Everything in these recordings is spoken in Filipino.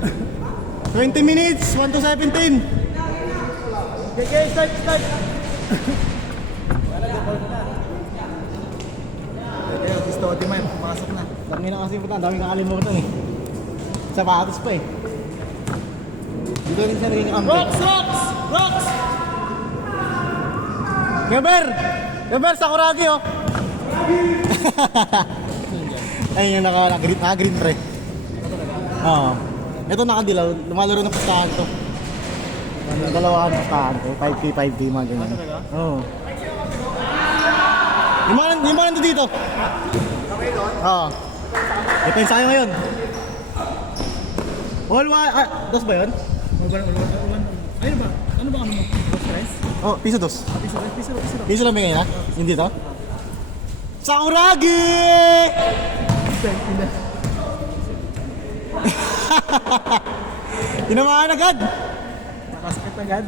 20 minutes, 1 to 17. Okay, start. Okay, si Stody man, pumasok na. Dami na kasi puta, dami kakalimutan eh. Sapatos pa eh. Dito rin siya naging kampi. Rocks! Geber, Sakuragi oh. Ayun yung naka-green pre. Oo. Ito nakadilaw, lumalaro ng pustahan to. Dalawa ang pustahan to, 5K, mga ganyan. Oo. Yung mga nandito dito? Oo. Ito yung sa'yo ngayon. All one, dos ba yun? Ayun ba? Ano ba ano mo? Stress? Oh, piso dos. Piso. Piso lang ba ngayon ha? Yung dito? Sakuragi! Tinamaan agad! Nakasakit agad.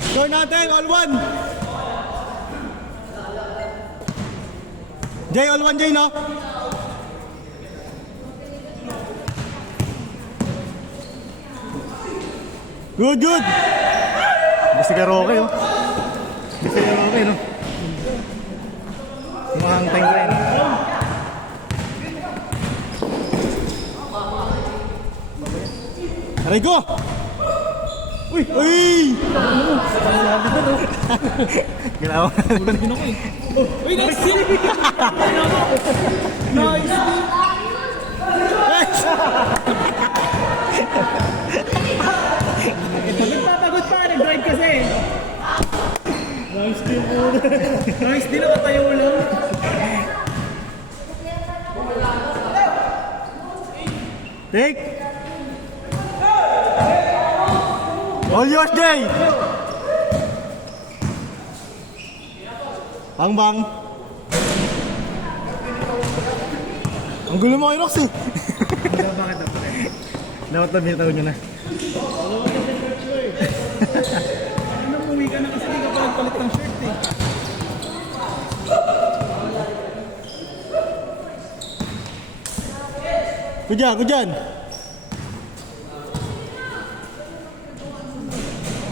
Score natin, all one! Jay, all one Jay, no? Good! Gusto ka Roque, oh. Gusto ka Roque, no? Mahangtay ko rin. Aray ko! Uy! Ginawa ko. Uy, nice steal! Nice steal! Pagod pa, nag-drive kasi. Nice steal po. Nice steal, nakatayo lang. Take! All yours, Jay! Bang! Ang gulo mo kay Rox eh! Bakit na pala? Dapat na binitaw nyo na. Ano, umuwi ka na kasi di ka pa nagpalit ng shirt eh. Kudyan!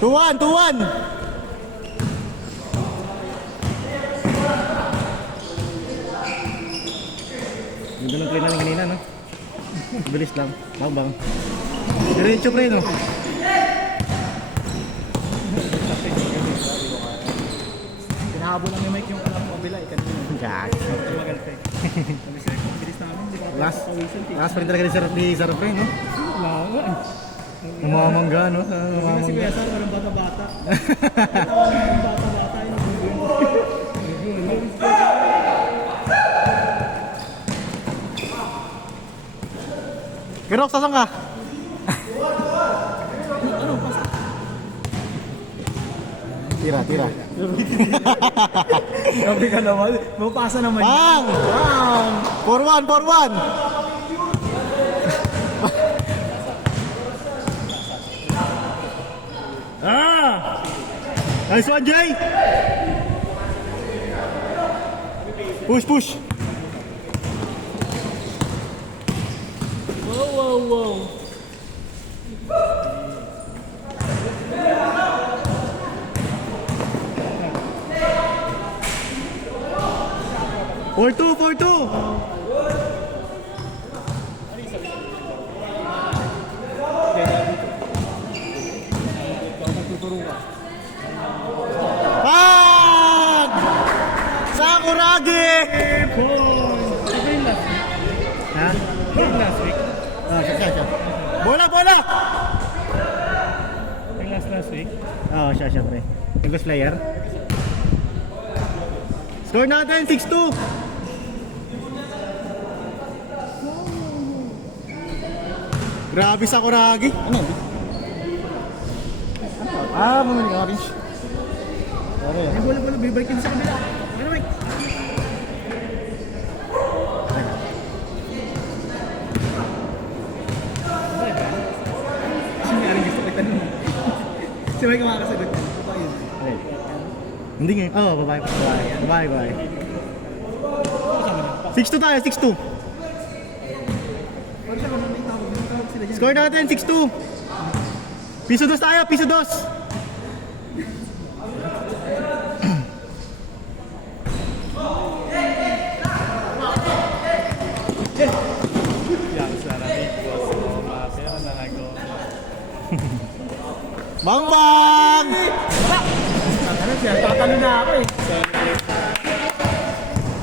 2-1! Ganda ng play namin kanina, no? Bilis lang. Bang. Diretso pre, no? Pinahabol lang ni Mike yung alam mo kabila eh kanina. Gag. Tumagal pa eh. Sabi sir, kung bilis namin, di ba? Last pa rin talaga ni Sir Pre, no? Umamangga, no? Kasi si Kuya Sar, parang bata-bata. Parang bata-bata yun. Gerok, sasang ka? Tira. Grabe ka naman. Mapasa naman. Bang! 4-1! Nice one, Jay! Push! Wow. 4-2! Bang! Sakuragi! Ha? Last week. Siya. Bola! Yung last week. Siya, pre. English player. Score natin, 6-2. Grabe Sakuragi. Ano? Bumili ka orange. Sorry. Ay, bola, bibalik din sa kabila. Ano, Mike? Kasi may aling gusto ko itanong. Si Mike ang makakasagot. Babae yun. Hindi nga. Babae. 6-2 tayo, 6-2. Pag siya kung may tawag, sila dyan. Score natin, 6-2. Piso dos tayo, piso dos. Yang sana boss ko, mapera na ako. Bang bang! Ano siya, tatalo na ako eh.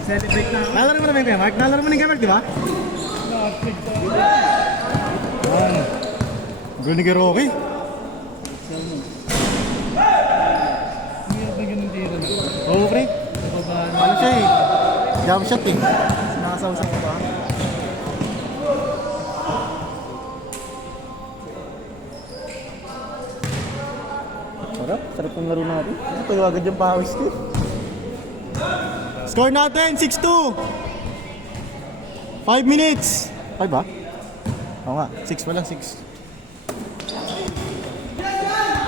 Celebrate na ako. Nalaro mo naman yung Mark? Nalaro mo na yung Mark, di ba? Na-upgrade ko. Gulo ni Rocky. Hindi ba ganun tira na? Oo, pre. Nababahan. Ano siya eh? Jump shot eh. Nakasawsaw ko ba? Sarap. Sarap ng laro natin. Tayo agad yung pawis ko. Score natin, 6-2. 5 minutes. 5 ba? Oo nga, 6 pa lang, 6.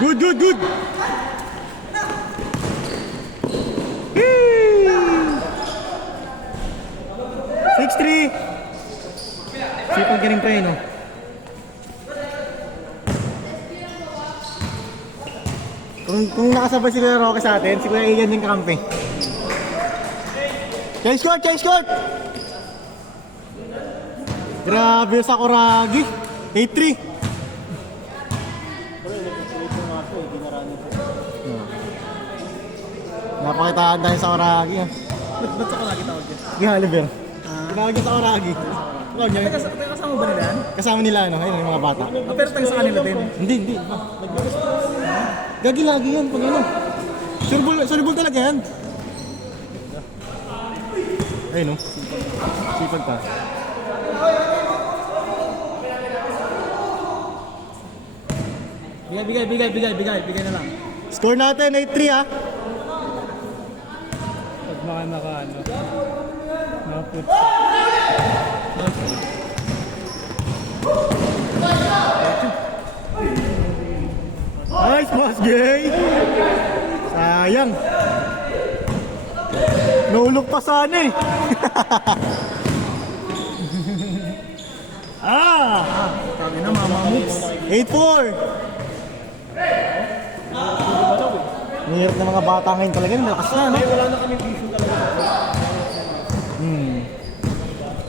Good, good, good. Whee! 6-3. Sipag ka rin pre, no? Kung nakasabay si Kuya Roque sa atin, si Kuya Ian yung kakampi. Change court! Change court! Grabe sa Kuragi. 8-3. Napakitaan tayo sa Kuragi. Ba't sa kalagi tawag dyan? Sige, Oliver. Tinawag niya sa Kuragi. Ikaw niya. Kasama ba nila yan? Kasama nila, ano? Ayun, yung mga bata. Pero tayo sa kanila din. Hindi, hindi. Gagi lagi yan pag ano. Suribol talaga yan. Ayun no. Sipag pa. Bigay na lang. Score natin 8-3 ha. Pag naka nakaput. Nice pass, Gay. Sayang. Nahulog pa sana eh. Kami na mama moves. 8-4. Mahirap na mga bata ngayon talaga. Malakas na, no? Wala na kami issue talaga. Hmm.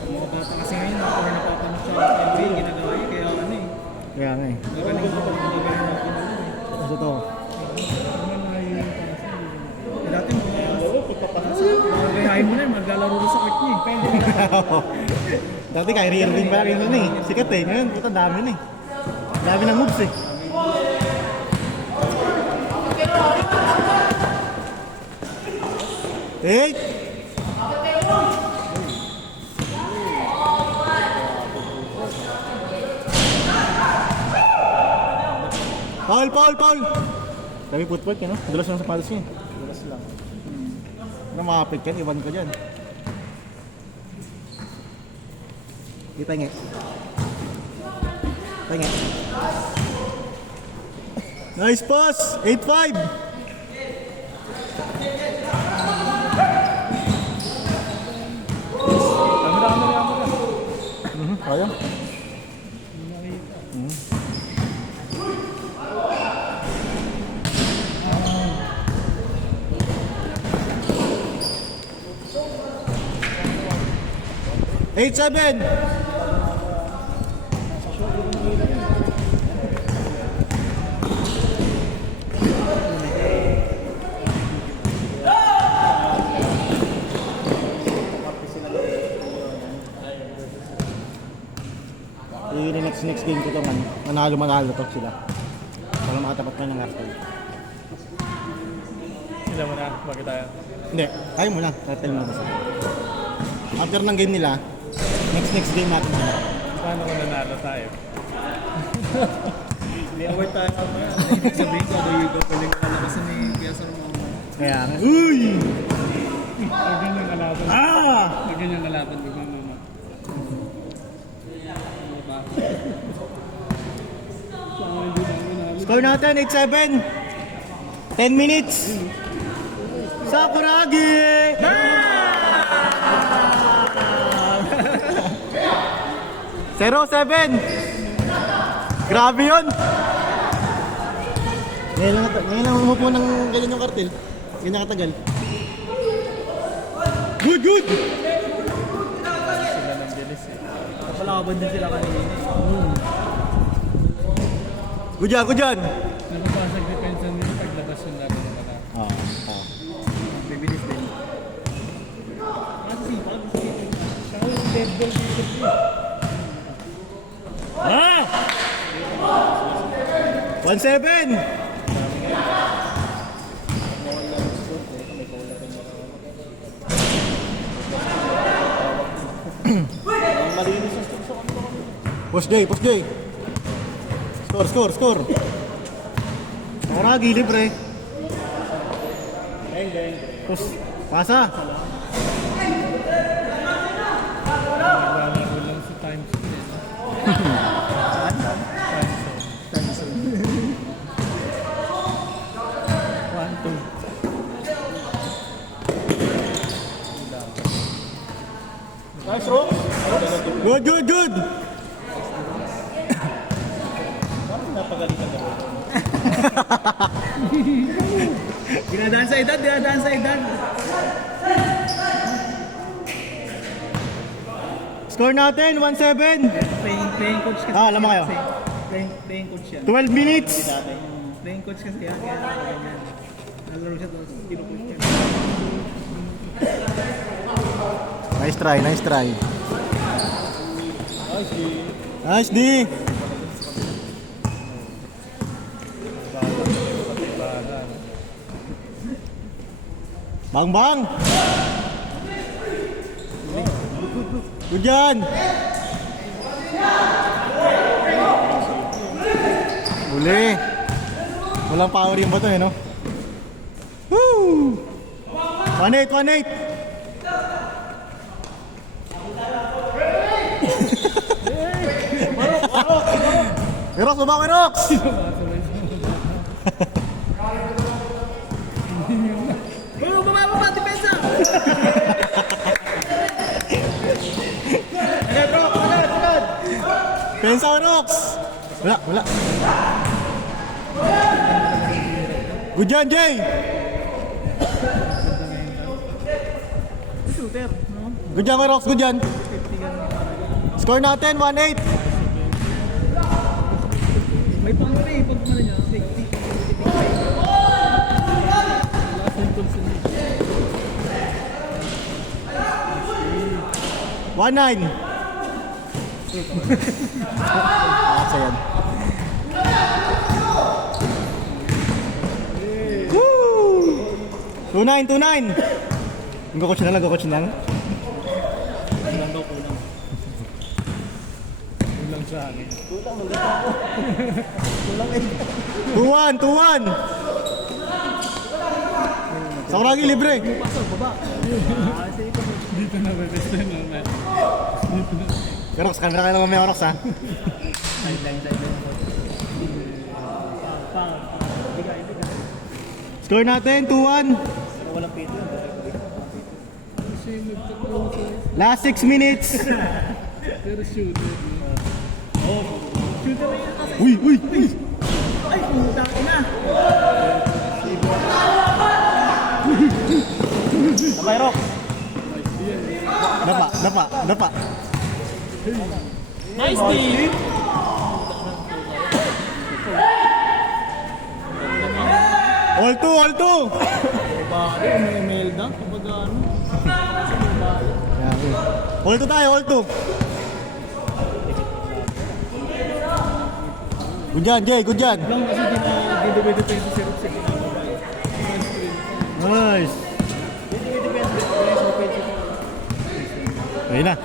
Mga bata kasi ngayon, ako napapanood sa NBA, ginagawa niya, kaya ano eh. Kaya nga eh. Magaling ko pag magaling natin. Kasi to. Dati magayahin mo na, maglalaro na sa court niya eh. Dati Kyrie Irving pa rin yun eh. Sikat eh. Ngayon, puta dami na eh. Dami ng moves eh. Eight. Foul, foul, foul. Dami footwork yan, no? Dulas lang sa palos niya. Dulas lang. Ano makapit yan? Iwan ka dyan. Di penge. Penge. Nice pass! 8-5! Kaya? Eight, 7. Next game ko ito, manalo to sila. Para makatapat na ng arcade. Sila mo na, bakit tayo? Hindi, tayo muna. Tatel mo kasi. After ng game nila, next game natin sila. Paano kung nanalo tayo? Hindi award tayo ka pa. Ibig sabihin ko, abay ko pwede ko kalakasan ni Kuya Sarmo. Kaya nga. Uy! Pag ganyan kalaban. Pag ganyan kalaban, bigyan mo naman. Score natin, 8-7. 10 minutes. Sakuragi! 0-7. Grabe yun! Ngayon lang umupo ng ganyan yung kartel. Ganyan katagal. Good, good! Sila ng bilis eh. Napalaban din sila kanina eh. Good yan, good yan! Nakapasag depensa nila paglabas yung laro nila na. Oo. Bibilis din. Kasi, saka yung dead ball dito eh. Ah! 1-7! Push J, push J. Score, score, score. Oragi, libre. Push. Pasa. Naglalaro lang sa times din. One, two. Nice roll. Good, good, good. Dinadaan sa edad, dinadaan sa edad. Score natin, 1-7. Playing coach kasi. Ah, alam mo kayo. Playing coach yan. 12 minutes. Playing coach kasi yan. Kaya ganyan. Nalaro siya tapos tinupush siya. Nice try, nice try. Nice D. Bang bang. Good yan. Uli. Walang power yung bato eh, no? Woo! 1-8, 1-8. Rox, baba ko, Rox! Baba, depensa! Pensa ko, Rox! Wala, wala. Good yan, Jay! Shooter, no? Good yan, Rox, good yan. Score natin, 1-8. May pangmari, pag ano niya, safety. Last sentence niya. 1-9. Asa yan. Woo! 2-9, 2-9. Go-coach na lang, go-coach na lang. Kulang daw, kulang. Kulang sa akin. 2-1, 2-1. Sa Oragi, libre. Pasok, baba. Dito na ba? Dito na. Pero sa camera kayo lang may Rox, ha? Sideline. Bigay. Score natin, 2-1. Walang pito. Kasi nagtatraw sa Last 6 minutes. pero shooter. Shooter na yan kasi. Uy, uy, uy. Ay, pumunta ko na. Sabay, Rox. Dapa, dapa, dapa. Nice team! All 2, all 2. Bakit? May email down kapag ano? All 2 tayo, all 2. Good yan, Jay, good yan. Lang kasi didepende si Rox sa Nice. Ayun na.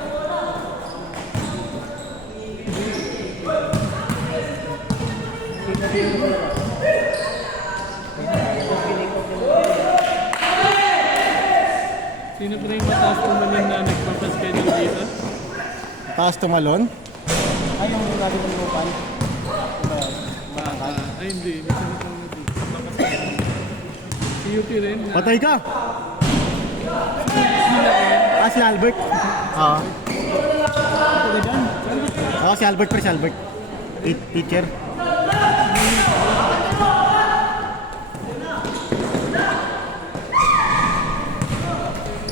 Sino pa rin mataas pumalin na nagpapaschedule dito? Taas tumalon. Ay, yung lagi ng lupan. Baka. Ay, hindi. Hindi siya natawag dito. Si UP rin. Patay ka. Ah, si Albert. Oo. Talagan? Oo, si Albert, pre, si Albert. Teacher.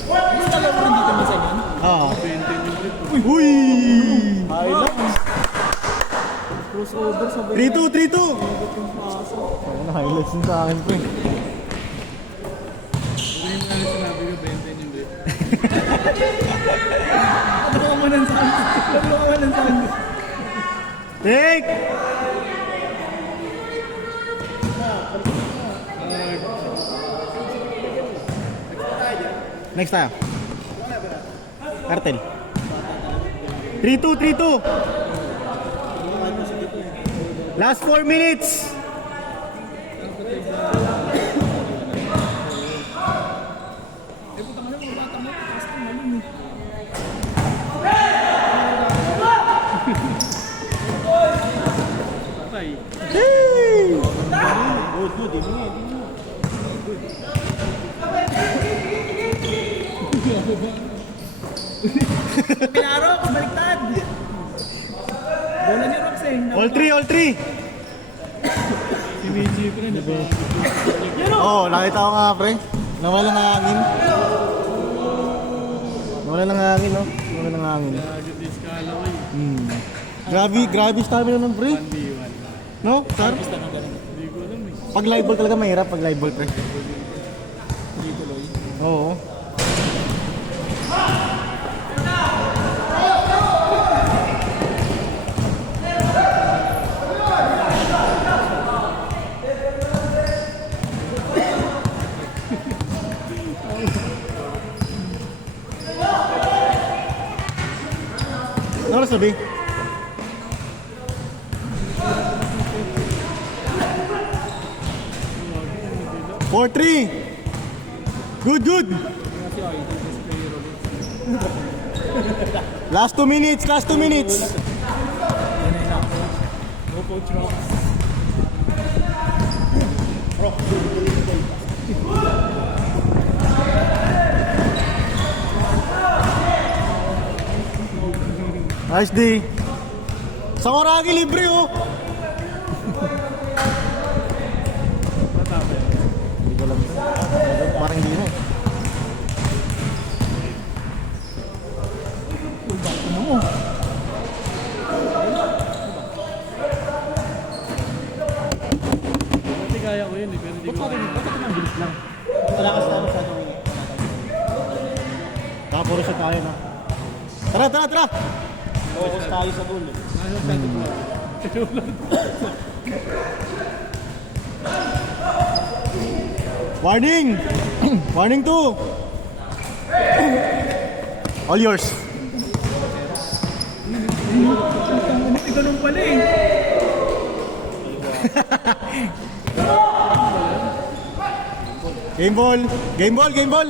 Mas dalawa rin dito minsan yan. Oo. 20 yung grip. Uy! Highlights. Crossover sa 3-2, 3-2! yung pasok. Ayun, highlights yun sa akin po eh. Hindi mo na sinabi ko 20 yung grip. Ano ka manan sa akin? Ano ka manan sa akin? Take! Next tayo. Cartel. 3-2, 3-2. Last 4 minutes. Eh, puta ka na mga bata mo. Basta naman eh. Patay. Hey! Good. Pinaro ako, baliktad. Bola niyo, Rox eh. All 3, all 3. Sinijip rin, di ba? Oo, nakita ko nga pre. Nawala ng hangin. Nawala ng hangin, no? Nawala ng hangin. Agad yung skala ko eh. Grabe stamina ng pre. 1v1. No, sir? Hindi ko alam eh. Pag live ball talaga mahirap, pag live ball pre. Hindi ko loy. Oo. Ano oras na, B? 4-3. Good. Kasi ay, this player ulit. Last 2 minutes, last 2 minutes. Go Coach Rox. Nice D. Sa Waragi libre oh. Matama yan. Hindi ko alam. Parang hindi na eh. Kasi kaya ko yun eh, pero hindi ko kaya. Wala kasi na masyadong init. Puro siya tayo na. Tara! Focus tayo sa goal eh. Ayaw sa ito ba? Warning! Warning 2! All yours. Hindi ganun pala eh. Game ball! Game ball!